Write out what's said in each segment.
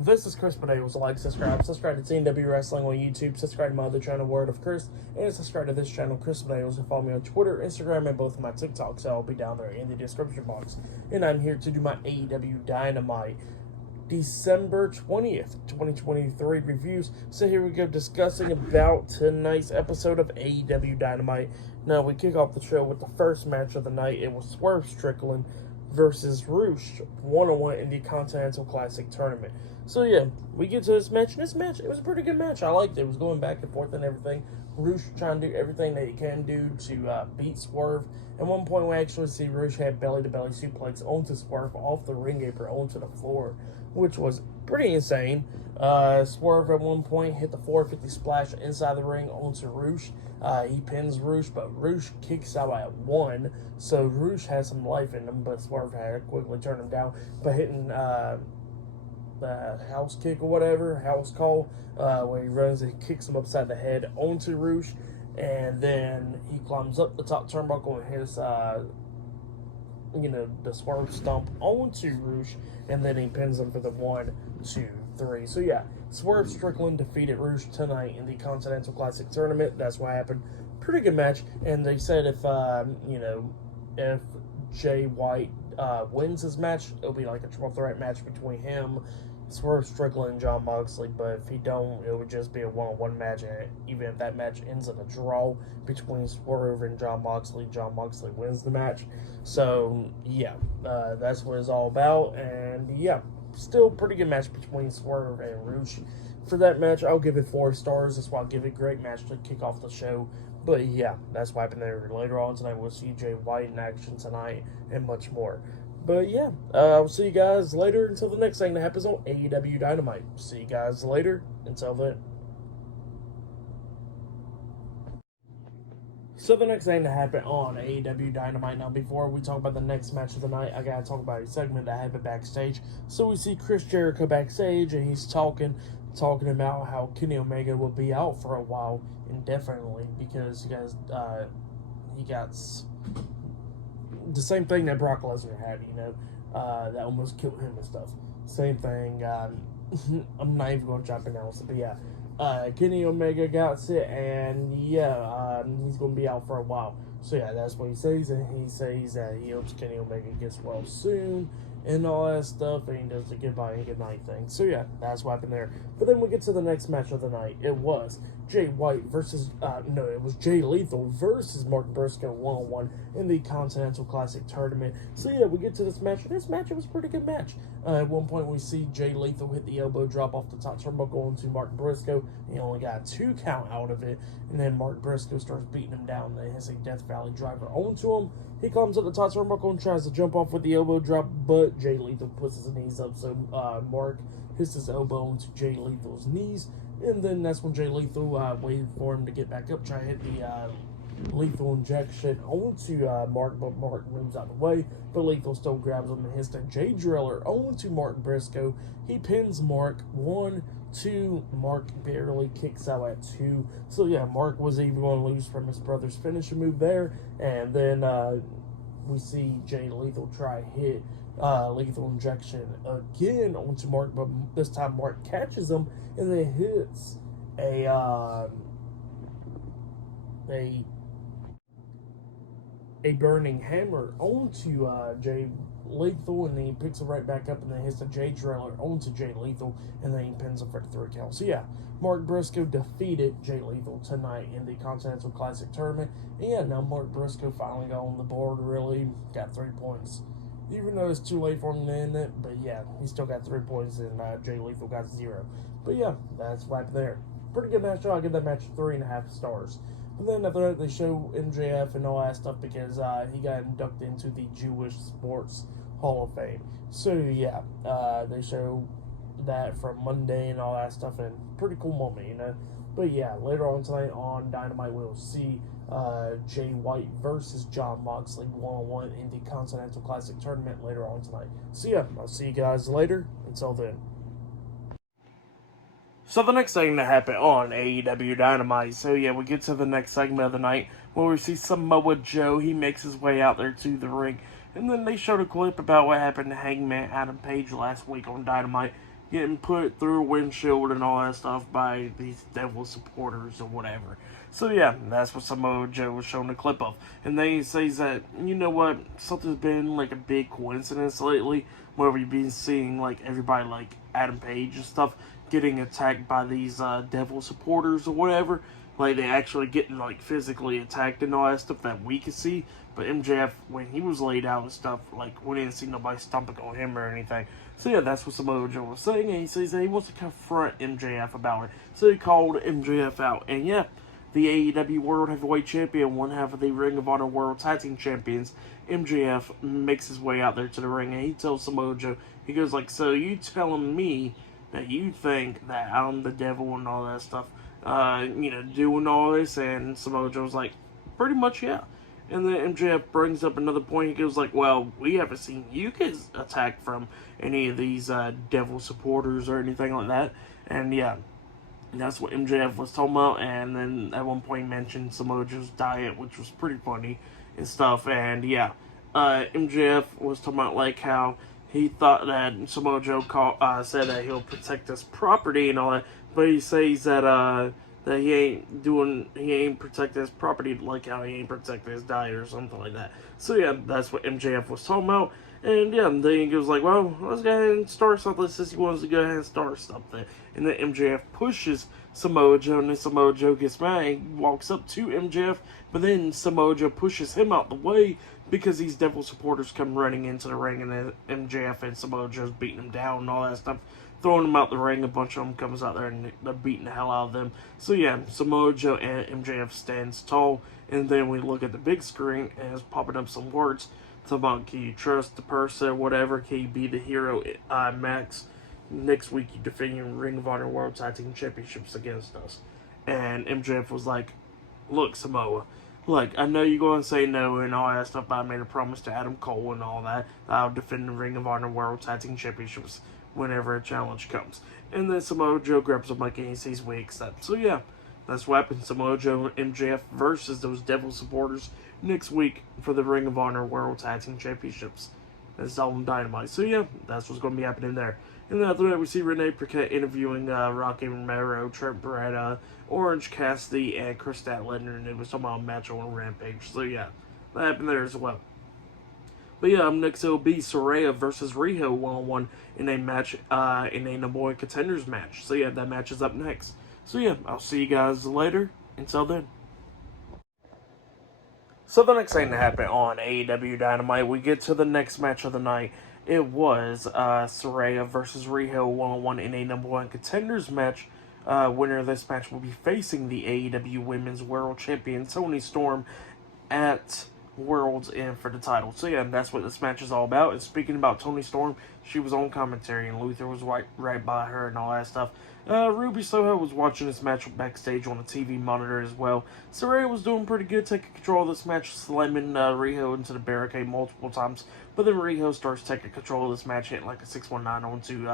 This is Chris Bedales. Like, subscribe to TNW Wrestling on YouTube, subscribe to my other channel, Word of Chris, and subscribe to this channel, Chris Bedales, and follow me on Twitter, Instagram, and both of my TikToks. So I'll be down there in the description box. And I'm here to do my AEW Dynamite December 20th, 2023 reviews. So here we go, discussing about tonight's episode of AEW Dynamite. Now, we kick off the show with the first match of the night. It was Swerve Strickland versus Roosh, one-on-one in the Continental Classic Tournament. So yeah, we get to this match, and this match, it was a pretty good match. I liked it. It was going back and forth and everything. Roosh trying to do everything that he can do to beat Swerve. At one point, we actually see Roosh have belly-to-belly suplex onto Swerve off the ring apron onto the floor, which was pretty insane. Swerve at one point hit the 450 splash inside the ring onto Roosh. He pins Roosh, but Roosh kicks out at one, so Roosh has some life in him, but Swerve had to quickly turn him down by hitting the house kick or whatever, house call, where he runs and kicks him upside the head onto Roosh, and then he climbs up the top turnbuckle and hits the Swerve stomp onto Roosh, and then he pins him for the 1, 2, 3. So yeah, Swerve Strickland defeated Roosh tonight in the Continental Classic Tournament. That's what happened. Pretty good match, and they said if Jay White wins his match, it'll be like a triple threat match between him, Swerve Strickland, and Jon Moxley. But if he don't, it would just be a one-on-one match, and even if that match ends in a draw between Swerve and Jon Moxley wins the match. So yeah, that's what it's all about. And yeah, still pretty good match between Swerve and Roosh. For that match, I'll give it 4 stars. That's why I'll give it a great match to kick off the show. But yeah, that's what happened there. Later on tonight, we'll see Jay White in action tonight and much more. But yeah, I'll see you guys later until the next thing that happens on AEW Dynamite. See you guys later. Until then. So the next thing that happened on AEW Dynamite. Now, before we talk about the next match of the night, I gotta talk about a segment that happened backstage. So we see Chris Jericho backstage, and he's talking about how Kenny Omega will be out for a while indefinitely because he got the same thing that Brock Lesnar had, that almost killed him and stuff. Same thing. I'm not even going to try to pronounce it, but yeah. Kenny Omega got sick, and he's going to be out for a while. So yeah, that's what he says, and he says that he hopes Kenny Omega gets well soon, and all that stuff, and he does the goodbye and goodnight thing. So yeah, that's what happened there. But then we get to the next match of the night. It was Jay White versus, it was Jay Lethal versus Mark Briscoe one-on-one in the Continental Classic Tournament. So yeah, we get to this match, and this match, it was a pretty good match. At one point, we see Jay Lethal hit the elbow drop off the top turnbuckle into Mark Briscoe. He only got a 2 count out of it, and then Mark Briscoe starts beating him down. Then hits a Death Valley driver onto him. He comes up the top turnbuckle and tries to jump off with the elbow drop, but Jay Lethal puts his knees up, so Mark hits his elbow into Jay Lethal's knees, and then that's when Jay Lethal waited for him to get back up, try to hit the lethal injection onto Mark, but Mark moves out of the way, but Lethal still grabs him and hits the J Driller onto Mark Briscoe. He pins Mark 1, 2. Mark barely kicks out at 2. So yeah, Mark was even going to lose from his brother's finishing move there, and then we see Jay Lethal try to hit lethal injection again onto Mark, but this time Mark catches him and then hits a burning hammer onto Jay Lethal, and then he picks it right back up and then hits the J Driller onto Jay Lethal, and then he pins him for the 3 count. So yeah, Mark Briscoe defeated Jay Lethal tonight in the Continental Classic Tournament. And yeah, now Mark Briscoe finally got on the board, really got 3 points. Even though it's too late for him to end it, but yeah, he still got 3 points, and Jay Lethal got 0. But yeah, that's what happened there. Pretty good match. I'll give that match 3.5 stars. And then after that, they show MJF and all that stuff because he got inducted into the Jewish Sports Hall of Fame. So yeah, they show that from Monday and all that stuff, and pretty cool moment, But yeah, later on tonight on Dynamite, we'll see Jay White versus Jon Moxley one-on-one in the Continental Classic Tournament later on tonight. So yeah, I'll see you guys later. Until then. So the next thing that happened on AEW Dynamite, so yeah, we get to the next segment of the night where we see Samoa Joe. He makes his way out there to the ring, and then they showed a clip about what happened to Hangman Adam Page last week on Dynamite, getting put through a windshield and all that stuff by these devil supporters or whatever. So yeah, that's what Samoa Joe was showing a clip of. And then he says that, you know what, something's been like a big coincidence lately where we've been seeing like everybody like Adam Page and stuff getting attacked by these devil supporters or whatever. Like they actually getting like physically attacked and all that stuff that we could see. But MJF, when he was laid out and stuff, like we didn't see nobody stomping on him or anything. So yeah, that's what Samoa Joe was saying, and he says that he wants to confront MJF about it. So he called MJF out, and yeah, the AEW World Heavyweight Champion, one half of the Ring of Honor World Tag Team Champions, MJF makes his way out there to the ring, and he tells Samoa Joe, he goes like, so you telling me that you think that I'm the devil and all that stuff, doing all this? And Samoa Joe's like, pretty much, yeah. And then MJF brings up another point. He goes like, well, we haven't seen you get attacked from any of these devil supporters or anything like that. And yeah, that's what MJF was talking about. And then at one point he mentioned Samoa Joe's diet, which was pretty funny and stuff. And yeah, MJF was talking about like how he thought that Samoa Joe said that he'll protect his property and all that. But he says that that he ain't protecting his property like how he ain't protecting his diet or something like that. So yeah, that's what MJF was talking about. And yeah, and then he goes like, well, let's go ahead and start something since he wants to go ahead and start something. And then MJF pushes Samoa Joe, and then Samoa Joe gets mad. He walks up to MJF, but then Samoa Joe pushes him out the way because these devil supporters come running into the ring, and then MJF and Samoa Joe's beating him down and all that stuff, throwing them out the ring. A bunch of them comes out there and they're beating the hell out of them. So yeah, Samoa Joe and MJF stands tall, and then we look at the big screen and it's popping up some words talking about, can you trust the person, whatever, can you be the hero, Max? Next week you defend your Ring of Honor World Tag Team Championships against us. And MJF was like, look, Samoa, look, I know you're going to say no and all that stuff, but I made a promise to Adam Cole and all that. I'll defend the Ring of Honor World Tag Team Championships whenever a challenge comes. And then Samoa Joe grabs a mic and he says we accept. So yeah, that's what happened. Samoa Joe and MJF versus those devil supporters next week for the Ring of Honor World Tag Team Championships. That's all on Dynamite. So yeah, that's what's going to be happening there. And then after that, we see Renee Paquette interviewing Rocky Romero, Trent Beretta, Orange Cassidy, and Chris Statlander, and it was talking about a match on Rampage. So yeah, that happened there as well. But yeah, next it'll be Saraya versus Riho one-on-one in a match, in a number one contenders match. So yeah, that match is up next. So yeah, I'll see you guys later. Until then. So the next thing that happened on AEW Dynamite, we get to the next match of the night. It was Saraya versus Riho one-on-one in a number one contenders match. Winner of this match will be facing the AEW Women's World Champion Toni Storm at World's End for the title. So yeah, that's what this match is all about. And speaking about Toni Storm, she was on commentary and Luther was right by her and all that stuff. Ruby Soho was watching this match backstage on a TV monitor as well. Saraya was doing pretty good, taking control of this match, slamming Riho into the barricade multiple times. But then Riho starts taking control of this match, hitting like a 619 onto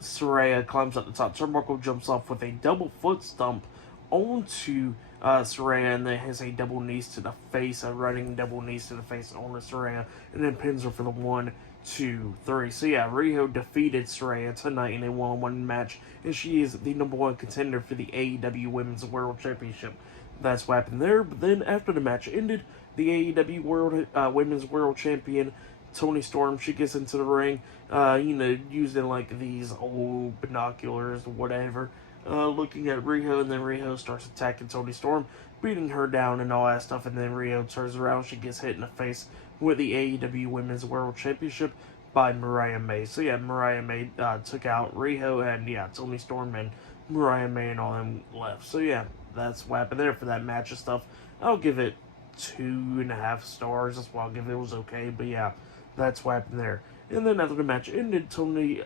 Saraya, climbs up the top turnbuckle, jumps off with a double foot stomp onto Saraya, and then has a double knees to the face, a running double knees to the face on Saraya, and then pins her for the 1, 2, 3. So yeah, Riho defeated Saraya tonight in a one-on-one match, and she is the number one contender for the AEW Women's World Championship. That's what happened there. But then after the match ended, the AEW Women's World Champion Toni Storm, she gets into the ring, using like these old binoculars or whatever, looking at Riho, and then Riho starts attacking Toni Storm, beating her down and all that stuff, and then Riho turns around, she gets hit in the face with the AEW Women's World Championship by Mariah May. So yeah, Mariah May took out Riho, and yeah, Toni Storm and Mariah May and all them left. So yeah, that's what happened there for that match and stuff. I'll give it 2.5 stars. That's why I'll give it. It was okay, but yeah, that's what happened there. And then after the match ended, Tony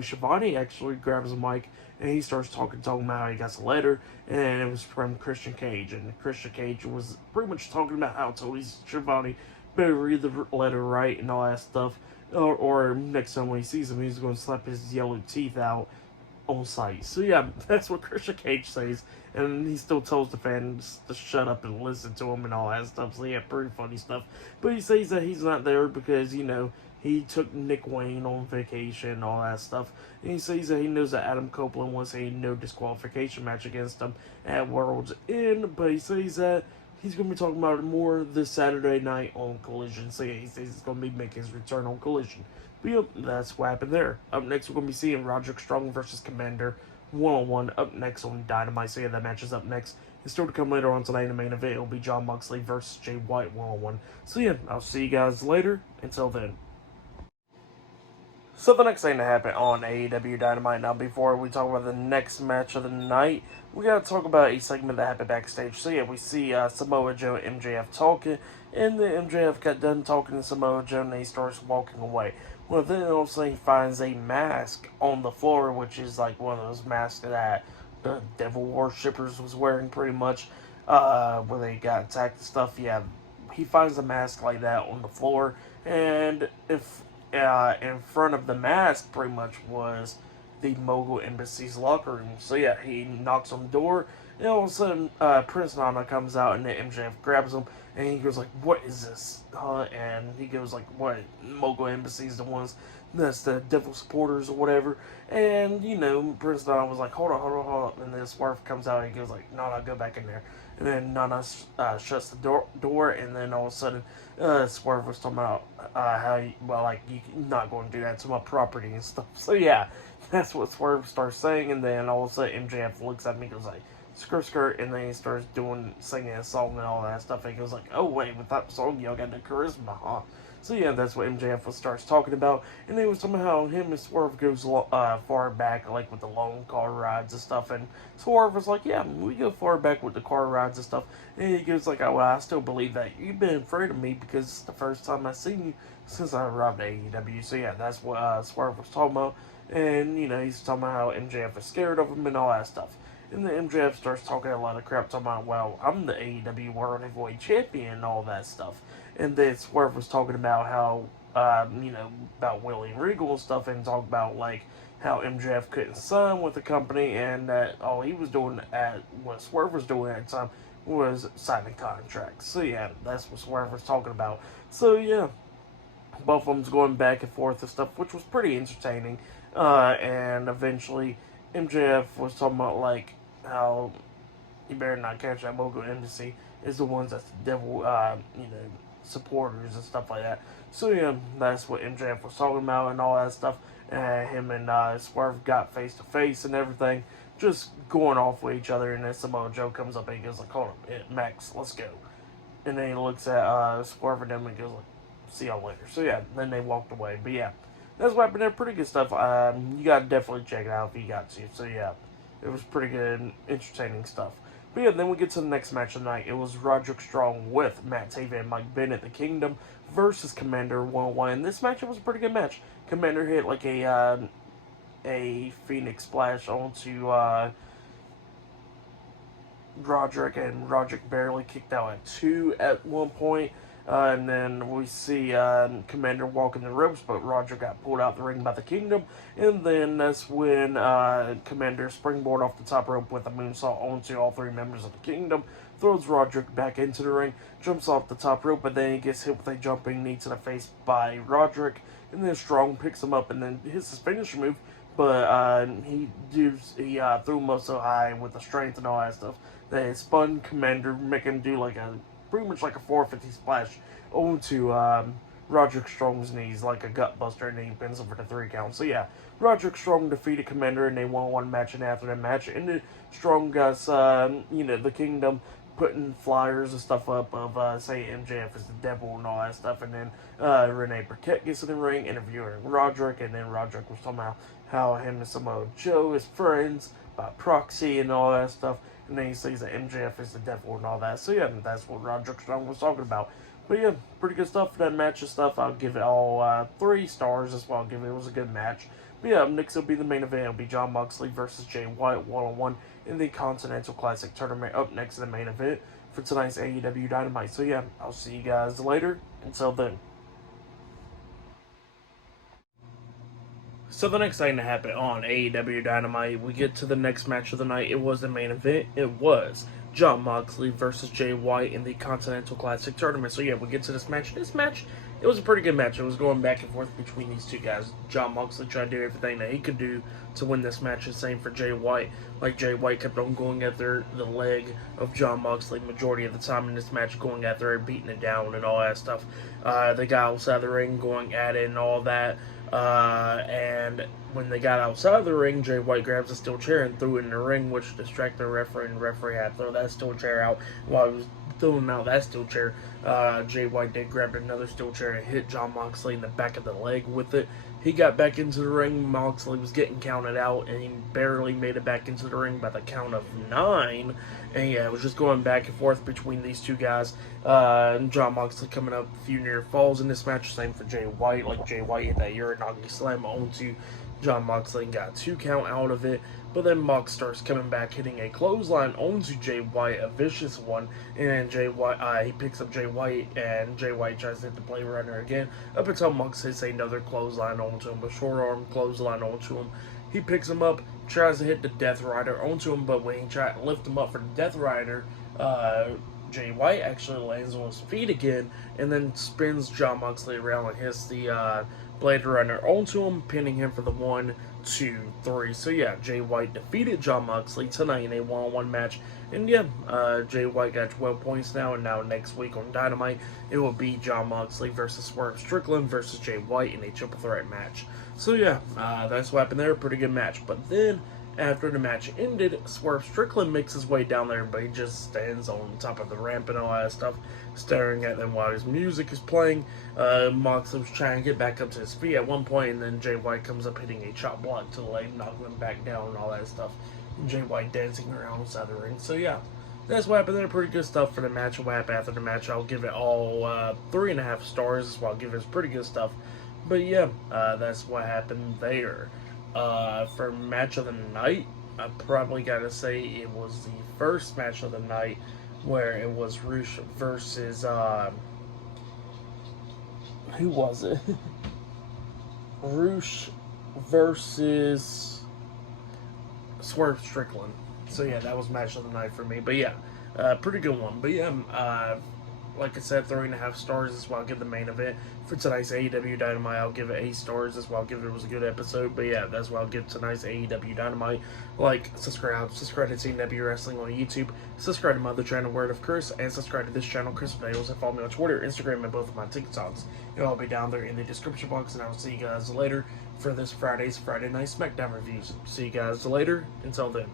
Schiavone actually grabs a mic and he starts talking about how he got a letter, and it was from Christian Cage. And Christian Cage was pretty much talking about how Tony Schiavone better read the letter right and all that stuff, or next time when he sees him, he's going to slap his yellow teeth out on sight. So yeah, that's what Christian Cage says, and he still tells the fans to shut up and listen to him and all that stuff. So yeah, pretty funny stuff. But he says that he's not there because, he took Nick Wayne on vacation and all that stuff. And he says that he knows that Adam Copeland was a no disqualification match against him at World's End, but he says that he's going to be talking about it more this Saturday night on Collision. So yeah, he says he's going to be making his return on Collision. But yep, that's what happened there. Up next, we're going to be seeing Roderick Strong versus Commander one-on-one up next on Dynamite. So yeah, that match is up next. And still to come later on tonight in the main event, it'll be Jon Moxley versus Jay White one-on-one. So yeah, I'll see you guys later. Until then. So the next thing to happen on AEW Dynamite, now before we talk about the next match of the night, we gotta talk about a segment that happened backstage. So yeah, we see Samoa Joe and MJF talking, and then MJF got done talking to Samoa Joe and he starts walking away. Well, then all of a sudden he finds a mask on the floor, which is like one of those masks that the devil worshippers was wearing pretty much, where they got attacked and stuff. Yeah, he finds a mask like that on the floor, and if in front of the mask pretty much was the Mogul Embassy's locker room. So yeah, he knocks on the door, and all of a sudden Prince Nana comes out, and then MJF grabs him, and he goes like, "What is this?" And he goes like, "What? Mogul Embassy's the ones that's the devil supporters or whatever." And you know, Prince Nana was like, "Hold on," and then Swerve comes out, and he goes like, "Nana, go back in there." And then Nana shuts the door, and then all of a sudden, Swerve was talking about how, you're not going to do that to my property and stuff. So yeah, that's what Swerve starts saying, and then all of a sudden MJF looks at me and goes like, skirt, and then he starts singing a song and all that stuff, and he goes like, "Oh wait, with that song, y'all got the charisma, huh?" So yeah, that's what MJF starts talking about, and they was talking about how him and Swerve goes far back, like with the long car rides and stuff, and Swerve was like, "Yeah, we go far back with the car rides and stuff," and he goes like, "Oh, well, I still believe that. You've been afraid of me because it's the first time I've seen you since I arrived at AEW." So yeah, that's what Swerve was talking about, and you know, he's talking about how MJF is scared of him and all that stuff. And then MJF starts talking a lot of crap, talking about, "Well, I'm the AEW World Heavyweight Champion," and all that stuff. And then Swerve was talking about how, about Willie Regal and stuff, and talking about, like, how MJF couldn't sign with the company, and that all he was doing what Swerve was doing at the time was signing contracts. So, yeah, that's what Swerve was talking about. So, yeah, both of them's going back and forth and stuff, which was pretty entertaining. And eventually, MJF was talking about, like, how you better not catch that Mogul Embassy is the ones that's the devil, supporters and stuff like that. So yeah, that's what MJF was talking about and all that stuff. Him and Swerve got face to face and everything, just going off with each other. And then Samoa Joe comes up and he goes like, "Hold on, Max, let's go." And then he looks at Swerve and them and goes like, "See y'all later." So yeah, then they walked away. But yeah, that's what happened there. Pretty good stuff. You gotta definitely check it out if you got to. So yeah, it was pretty good, entertaining stuff. But yeah, then we get to the next match of the night. It was Roderick Strong with Matt Taven and Mike Bennett, the Kingdom, versus Commander one-on-one. And this match, it was a pretty good match. Commander hit like a Phoenix Splash onto Roderick, and Roderick barely kicked out at 2 at one point. And then we see Commander walking the ropes, but Roger got pulled out the ring by the Kingdom. And then that's when Commander springboard off the top rope with a moonsault onto all 3 members of the Kingdom, throws Roderick back into the ring, jumps off the top rope, but then he gets hit with a jumping knee to the face by Roderick. And then Strong picks him up and then hits his finisher move, but he threw him up so high with the strength and all that stuff that it spun Commander, making him do pretty much like a 450 splash onto Roderick Strong's knees, like a gut buster, and then he pins him for the 3 count. So yeah, Roderick Strong defeated Commander in a 1-1 match, and after that match ended, Strong got the Kingdom putting flyers and stuff up of saying MJF is the devil and all that stuff, and then Renee Burkett gets in the ring interviewing Roderick, and then Roderick was talking about how him and Samoa Joe is friends by proxy and all that stuff. And then he says that MJF is the devil and all that. So yeah, that's what Roderick Strong was talking about. But yeah, pretty good stuff for that match and stuff. I'll give it all 3 stars. That's what I'll give it. It was a good match. But yeah, up next will be the main event. It'll be Jon Moxley versus Jay White one-on-one in the Continental Classic Tournament. Up next in the main event for tonight's AEW Dynamite. So yeah, I'll see you guys later. Until then. So the next thing to happen on AEW Dynamite, we get to the next match of the night. It was the main event. It was Jon Moxley versus Jay White in the Continental Classic Tournament. So yeah, we get to this match. This match, it was a pretty good match. It was going back and forth between these two guys. Jon Moxley tried to do everything that he could do to win this match. The same for Jay White. Like, Jay White kept on going after the leg of Jon Moxley majority of the time in this match, going after it, beating it down and all that stuff. They got outside the ring, going at it and all that. And when they got outside of the ring, Jay White grabs a steel chair and threw it in the ring, which distracted the referee, and the referee had to throw that steel chair out. While he was throwing out that steel chair, Jay White did grab another steel chair and hit Jon Moxley in the back of the leg with it. He got back into the ring. Moxley was getting counted out, and he barely made it back into the ring by the count of 9. And yeah, it was just going back and forth between these two guys. And Jon Moxley coming up a few near falls in this match. Same for Jay White. Like, Jay White hit that Uranagi slam onto Jon Moxley and got 2 count out of it. But then Mox starts coming back, hitting a clothesline onto Jay White, a vicious one. And then Jay White, he picks up Jay White, and Jay White tries to hit the play runner again. Up until Mox hits another clothesline onto him, a short arm clothesline onto him. He picks him up, tries to hit the Death Rider onto him, but when he tried to lift him up for the Death Rider, Jay White actually lands on his feet again, and then spins Jon Moxley around and hits the Blade Runner onto him, pinning him for the 1, 2, 3. So yeah, Jay White defeated Jon Moxley tonight in a one-on-one match. And yeah, Jay White got 12 points now, and now next week on Dynamite, it will be Jon Moxley versus Swerve Strickland versus Jay White in a triple threat match. So yeah, that's what happened there. Pretty good match. But then, after the match ended, Swerve Strickland makes his way down there, but he just stands on top of the ramp and all that stuff, staring at them while his music is playing. Moxley was trying to get back up to his feet at one point, and then Jay White comes up hitting a chop block to the leg, knocking him back down and all that stuff. And Jay White dancing around inside the ring. So yeah, that's what happened there. Pretty good stuff for the match. What happened after the match, I'll give it all 3.5 stars. That's why I'll give it pretty good stuff. But yeah, that's what happened there. For match of the night, I probably gotta say it was the first match of the night, where it was Rush versus who was it? Rush versus Swerve Strickland. So yeah, that was match of the night for me. But yeah, pretty good one. But yeah, like I said, 3.5 stars is what I'll give the main event. For tonight's AEW Dynamite, I'll give it 8 stars. That's why I'll give it was a good episode. But yeah, that's why I'll give tonight's AEW Dynamite. Like, subscribe to AEW Wrestling on YouTube. Subscribe to my other channel, Word of Chris. And subscribe to this channel, Chris Bales. And follow me on Twitter, Instagram, and both of my TikToks. It'll all be down there in the description box. And I will see you guys later for this Friday Night SmackDown reviews. See you guys later. Until then.